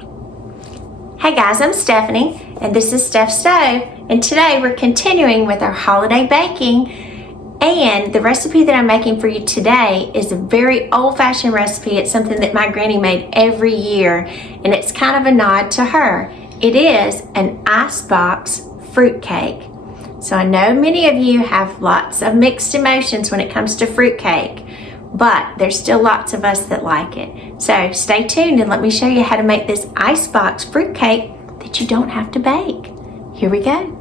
Hey guys, I'm Stephanie, and this is Steph's Stove, and today we're continuing with our holiday baking, and the recipe that I'm making for you today is a very old-fashioned recipe. It's something that my granny made every year, and it's kind of a nod to her. It is an icebox fruitcake. So I know many of you have lots of mixed emotions when it comes to fruitcake, but there's still lots of us that like it. So stay tuned and let me show you how to make this icebox fruitcake that you don't have to bake. Here we go.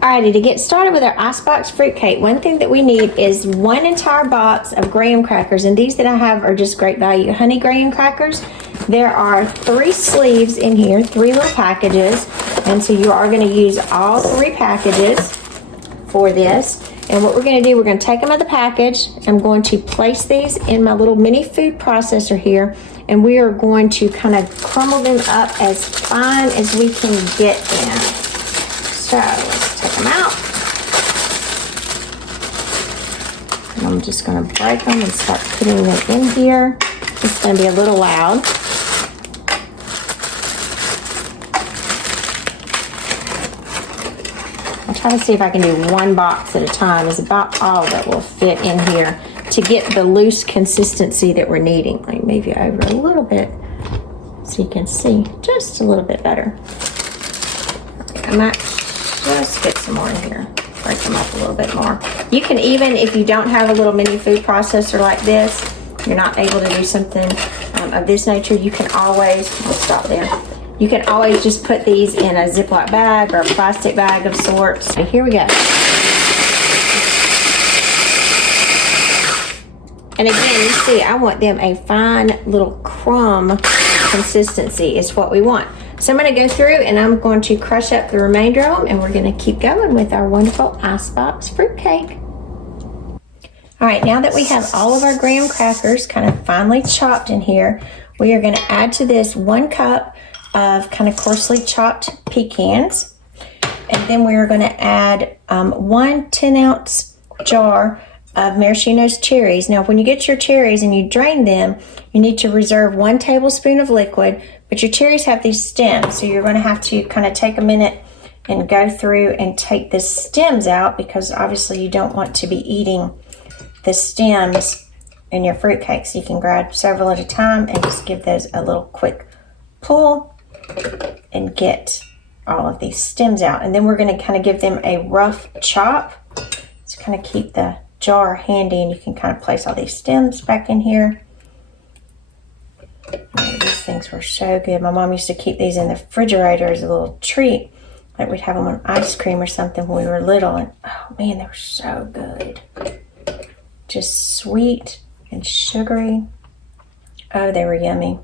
Alrighty, to get started with our icebox fruitcake, one thing that we need is one entire box of graham crackers, and these that I have are just great value honey graham crackers. There are 3 sleeves in here, 3 little packages, and so you are going to use all 3 packages for this. And what we're going to do, we're going to take them out of the package. I'm going to place these in my little mini food processor here, and we are going to kind of crumble them up as fine as we can get them. So let's take them out. And I'm just going to break them and start putting them in here. It's going to be a little loud. Try to see if I can do 1 box at a time. Is about all that will fit in here to get the loose consistency that we're needing. Like maybe over a little bit so you can see just a little bit better. I might just get some more in here. Break them up a little bit more. You can even, if you don't have a little mini food processor like this, you're not able to do something of this nature, you can always, we'll stop there. You can always just put these in a Ziploc bag or a plastic bag of sorts. And here we go. And again, you see, I want them a fine little crumb consistency is what we want. So I'm going to go through and I'm going to crush up the remainder of them, and we're going to keep going with our wonderful icebox fruitcake. All right, now that we have all of our graham crackers kind of finely chopped in here, we are going to add to this 1 cup of kind of coarsely chopped pecans, and then we're going to add 1 10-ounce jar of maraschino's cherries. Now when you get your cherries and you drain them, you need to reserve 1 tablespoon of liquid, but your cherries have these stems, so you're going to have to kind of take a minute and go through and take the stems out, because obviously you don't want to be eating the stems in your fruitcake. So you can grab several at a time and just give those a little quick pull and get all of these stems out. And then we're going to kind of give them a rough chop to kind of keep the jar handy, and you can kind of place all these stems back in here. Oh, these things were so good. My mom used to keep these in the refrigerator as a little treat. Like we'd have them on ice cream or something when we were little, and oh man, they were so good. Just sweet and sugary. Oh, they were yummy.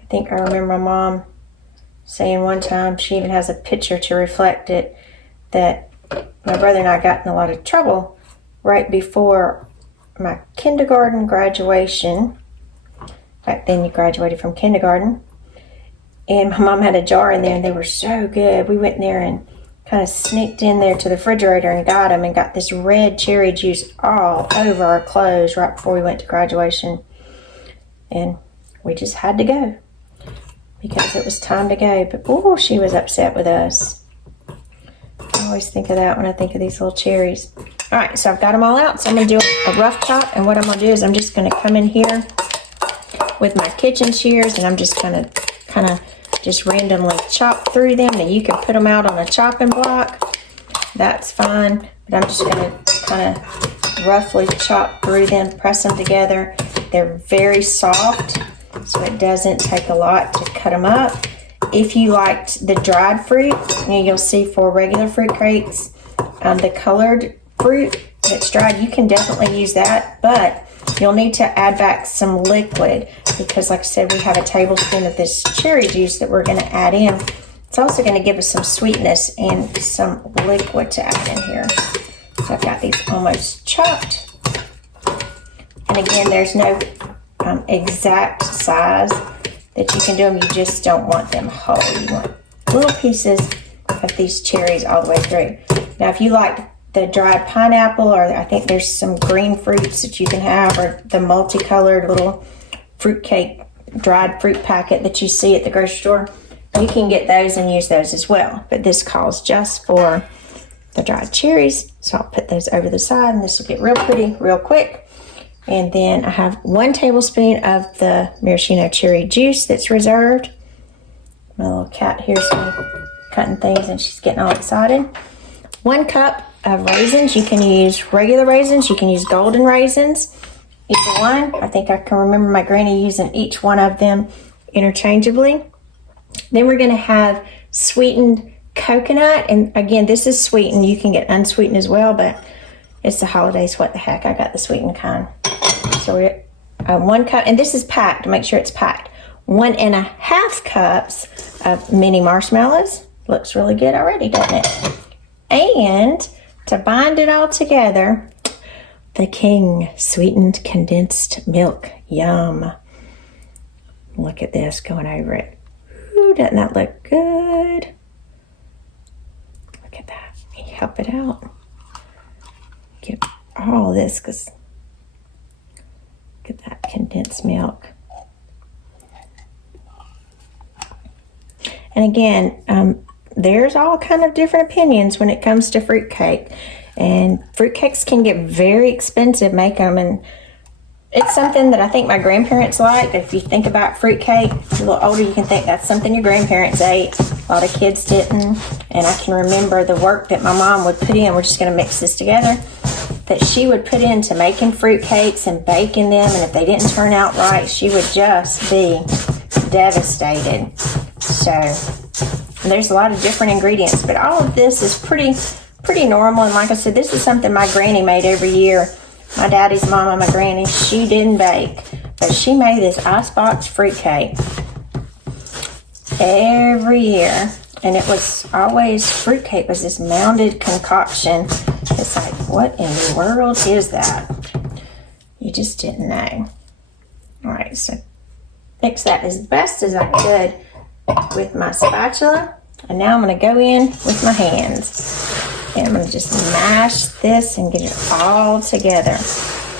I think I remember my mom saying one time, she even has a picture to reflect it, that my brother and I got in a lot of trouble right before my kindergarten graduation. Back then you graduated from kindergarten. And my mom had a jar in there and they were so good. We went in there and kind of sneaked in there to the refrigerator and got them, and got this red cherry juice all over our clothes right before we went to graduation. And we just had to go, because it was time to go. But oh, she was upset with us. I always think of that when I think of these little cherries. All right, so I've got them all out. So I'm going to do a rough chop. And what I'm going to do is I'm just going to come in here with my kitchen shears, and I'm just going to kind of just randomly chop through them. And you can put them out on a chopping block. That's fine. But I'm just going to kind of roughly chop through them, press them together. They're very soft, so it doesn't take a lot to cut them up. If you liked the dried fruit, you'll see for regular fruit cakes, the colored fruit that's dried, you can definitely use that, but you'll need to add back some liquid, because like I said, we have a tablespoon of this cherry juice that we're going to add in. It's also going to give us some sweetness and some liquid to add in here. So I've got these almost chopped. And again, there's no exact size that you can do them. You just don't want them whole. You want little pieces of these cherries all the way through. Now, if you like the dried pineapple, or I think there's some green fruits that you can have, or the multicolored little fruitcake dried fruit packet that you see at the grocery store, you can get those and use those as well. But this calls just for the dried cherries. So I'll put those over the side, and this will get real pretty real quick. And then I have 1 tablespoon of the maraschino cherry juice that's reserved. My little cat here's me cutting things and she's getting all excited. 1 cup of raisins. You can use regular raisins. You can use golden raisins. Either one. I think I can remember my granny using each one of them interchangeably. Then we're going to have sweetened coconut. And again, this is sweetened. You can get unsweetened as well, but it's the holidays. What the heck? I got the sweetened kind. So we're 1 cup, and this is packed. Make sure it's packed. 1.5 cups of mini marshmallows. Looks really good already, doesn't it? And to bind it all together, the King sweetened condensed milk. Yum. Look at this going over it. Ooh, doesn't that look good? Look at that. Let me help it out. Get all this, because look at that condensed milk. And again, there's all kind of different opinions when it comes to fruitcake. And fruitcakes can get very expensive, make them. And it's something that I think my grandparents liked. If you think about fruitcake, a little older, you can think that's something your grandparents ate. A lot of kids didn't. And I can remember the work that my mom would put in. We're just going to mix this together. That she would put into making fruitcakes and baking them. And if they didn't turn out right, she would just be devastated. So there's a lot of different ingredients, but all of this is pretty normal. And like I said, this is something my granny made every year. My daddy's mama, my granny, she didn't bake, but she made this icebox fruitcake every year. And it was always, fruitcake was this mounded concoction. It's like, what in the world is that? You just didn't know. All right, so mix that as best as I could with my spatula. And now I'm going to go in with my hands. And I'm going to just mash this and get it all together.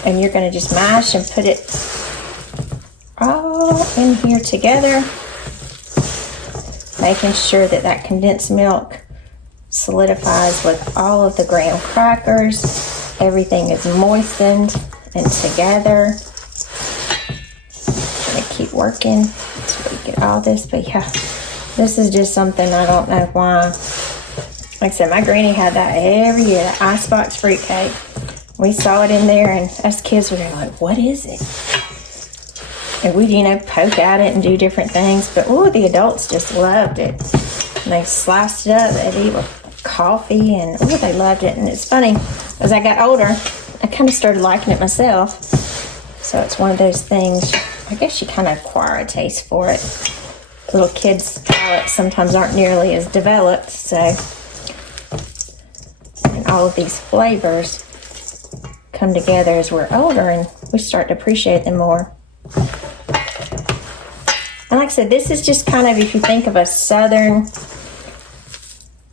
And you're going to just mash and put it all in here together. Making sure that that condensed milk solidifies with all of the graham crackers. Everything is moistened and together. I'm going to keep working until we get all this. But yeah, this is just something I don't know why. Like I said, my granny had that every year, that icebox fruitcake. We saw it in there, and us kids were like, what is it? And we'd, poke at it and do different things. But, the adults just loved it. And they sliced it up. They'd eat with coffee, and, they loved it. And it's funny, as I got older, I kind of started liking it myself. So it's one of those things, I guess you kind of acquire a taste for it. Little kids' palates sometimes aren't nearly as developed, so. And all of these flavors come together as we're older, and we start to appreciate them more. And like I said, this is just kind of, if you think of a southern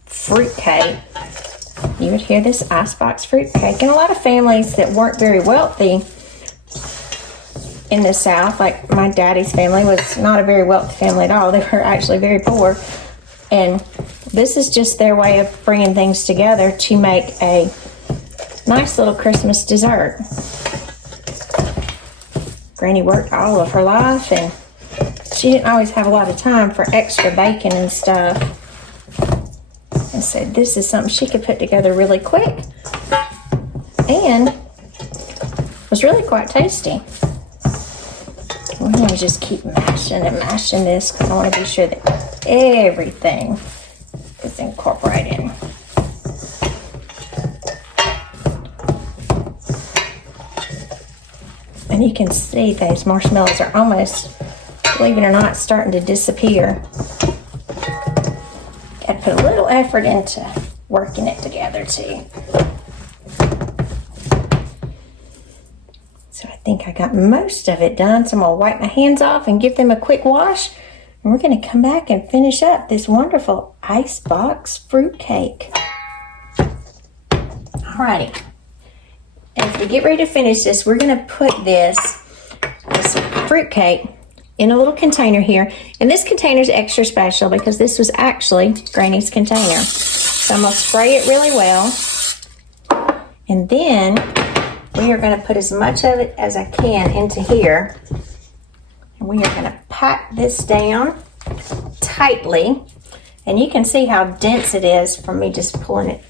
fruitcake, you would hear this icebox fruitcake. And a lot of families that weren't very wealthy in the South, like my daddy's family was not a very wealthy family at all. They were actually very poor. And this is just their way of bringing things together to make a nice little Christmas dessert. Granny worked all of her life, and she didn't always have a lot of time for extra baking and stuff. And so this is something she could put together really quick and was really quite tasty. We're going to just keep mashing and mashing this because I want to be sure that everything is incorporated. And you can see those marshmallows are almost, believe it or not, starting to disappear. Got to put a little effort into working it together too. So I think I got most of it done. So I'm going to wipe my hands off and give them a quick wash. And we're going to come back and finish up this wonderful icebox fruitcake. Alrighty. As we get ready to finish this, we're going to put this fruitcake in a little container here. And this container is extra special because this was actually Granny's container. So I'm going to spray it really well. And then we are going to put as much of it as I can into here. And we are going to pack this down tightly. And you can see how dense it is from me just pulling it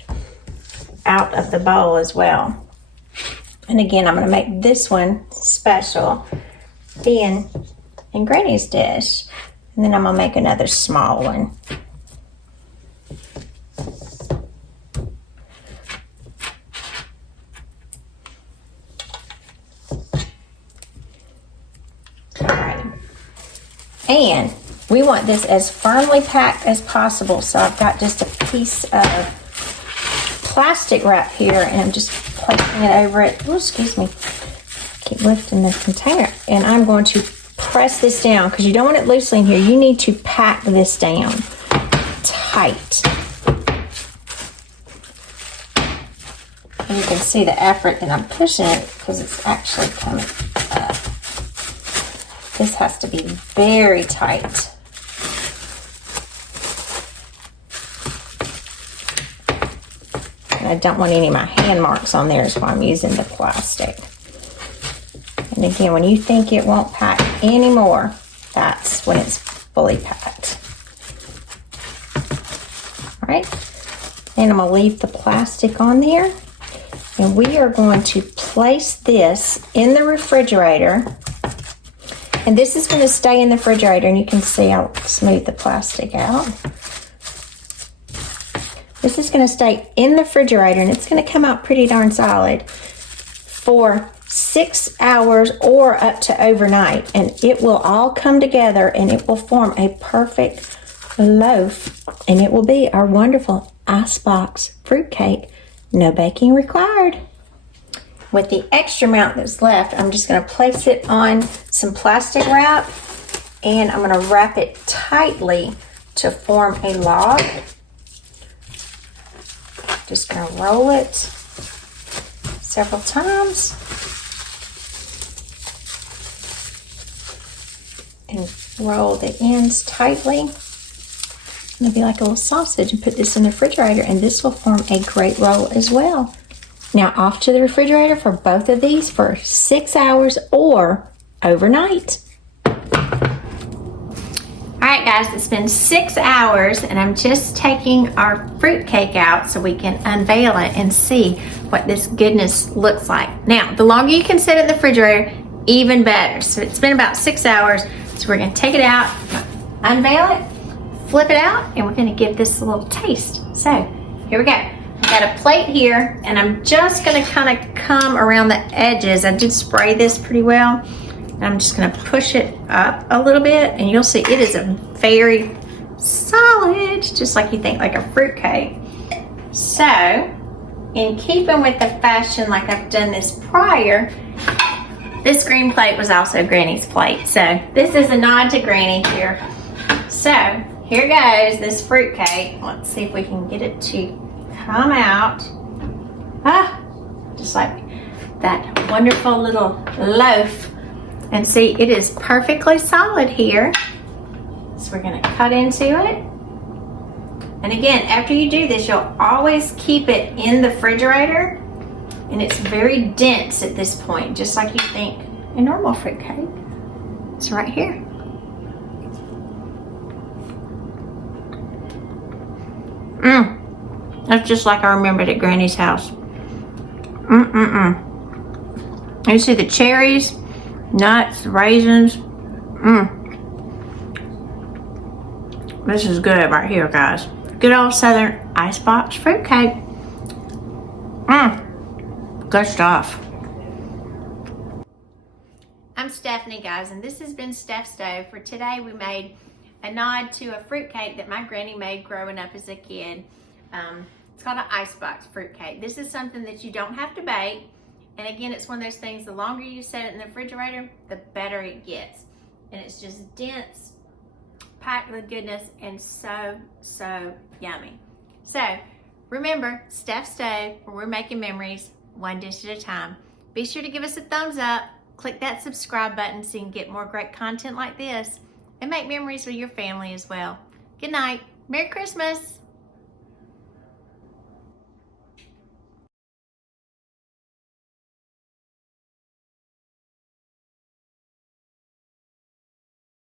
out of the bowl as well. And again, I'm going to make this one special, being in Granny's dish. And then I'm going to make another small one. Alright. And we want this as firmly packed as possible. So I've got just a piece of plastic wrap here, and I'm just placing it over it. Oh, excuse me. Keep lifting the container. And I'm going to press this down because you don't want it loosely in here. You need to pack this down tight. And you can see the effort that I'm pushing it because it's actually coming up. This has to be very tight. And I don't want any of my hand marks on there, so I'm using the plastic. And again, when you think it won't pack anymore, that's when it's fully packed. All right, and I'm gonna leave the plastic on there. And we are going to place this in the refrigerator. And this is gonna stay in the refrigerator, and you can see I'll smooth the plastic out. This is gonna stay in the refrigerator, and it's gonna come out pretty darn solid for 6 hours or up to overnight, and it will all come together and it will form a perfect loaf, and it will be our wonderful Icebox fruitcake. No baking required. With the extra amount that's left, I'm just going to place it on some plastic wrap, and I'm going to wrap it tightly to form a log. Just going to roll it several times. And roll the ends tightly. It'll be like a little sausage, and put this in the refrigerator, and this will form a great roll as well. Now off to the refrigerator for both of these for 6 hours or overnight. All right, guys, it's been 6 hours, and I'm just taking our fruitcake out so we can unveil it and see what this goodness looks like. Now, the longer you can sit it in the refrigerator, even better. So it's been about 6 hours. So we're gonna take it out, unveil it, flip it out, and we're gonna give this a little taste. So here we go. I've got a plate here, and I'm just gonna kind of come around the edges. I did spray this pretty well. And I'm just gonna push it up a little bit, and you'll see it is a very solid, just like you think, like a fruitcake. So, in keeping with the fashion like I've done this prior, this green plate was also Granny's plate. So this is a nod to Granny here. So here goes this fruitcake. Let's see if we can get it to come out. Just like that wonderful little loaf. And see, it is perfectly solid here. So we're gonna cut into it. And again, after you do this, you'll always keep it in the refrigerator. And it's very dense at this point, just like you think a normal fruitcake. It's right here. That's just like I remembered at Granny's house. You see the cherries, nuts, raisins. This is good right here, guys. Good old Southern Icebox fruitcake. Good stuff. I'm Stephanie, guys, and this has been Steph Stove. For today, we made a nod to a fruitcake that my granny made growing up as a kid. It's called an Icebox fruitcake. This is something that you don't have to bake. And again, it's one of those things, the longer you set it in the refrigerator, the better it gets. And it's just dense, packed with goodness, and so, so yummy. So, remember, Steph Stove, where we're making memories one dish at a time. Be sure to give us a thumbs up, Click that subscribe button so you can get more great content like this and make memories with your family as well. Good night. Merry Christmas.